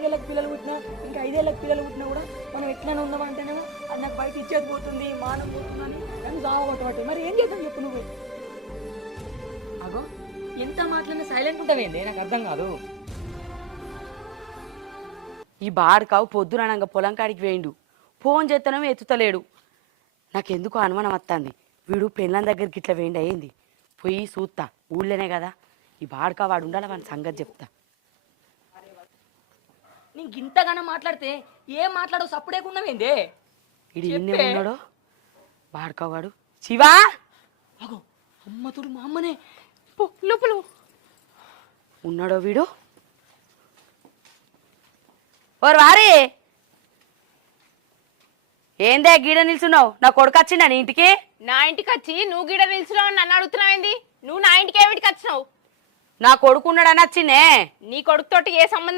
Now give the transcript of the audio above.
4 ఏళ్ళకి పిల్లలు పుట్టినా ఇంకా 5 ఏళ్ళకి పిల్లలు పుట్టినా కూడా మనం ఎట్లనే ఉందామంటేనేమో అది నాకు బయట ఇచ్చేది పోతుంది మానం పోతుందని నన్ను సాగొట్టబట్టు. మరి ఏం చేద్దాం చెప్పు నువ్వు? అగో ఎంత మాట్లాడినా సైలెంట్ ఉంటావేంది? నాకు అర్థం కాదు. ఈ బాడకావు పొద్దుననంగా పొలం కాడికి వేయండు, ఫోన్ చేస్తానో ఎత్తుతలేడు. నాకెందుకు అనుమానం వస్తుంది, వీడు పెళ్ళం దగ్గరికి ఇట్లా వేయండి అయ్యింది. పోయి చూస్తా, ఊళ్ళోనే కదా ఈ బాడకా వాడు ఉండాలి, వాని సంగతి చెప్తా. నీకు ఇంతగానో మాట్లాడితే ఏం మాట్లాడవు సప్పుడేకున్నావేందే? వీడు ఇన్నే ఉన్నాడో బాడకావాడు. శివా అగో అమ్మతుడు మా అమ్మనే లోపల ఉన్నాడో వీడు. ఓరు వారి ఏందే గీడ నిల్చున్నావు? నా కొడుకు వచ్చిండా నీ ఇంటికి? నా ఇంటికి వచ్చి నువ్వు గిడ నిల్చున్నావు నన్ను అడుగుతున్నావేంది? నువ్వు నా ఇంటికి ఏమిటికి వచ్చినావు? నా కొడుకు ఉన్నాడని వచ్చిందే. నీ కొడుకుతోటి ఏ సంబంధం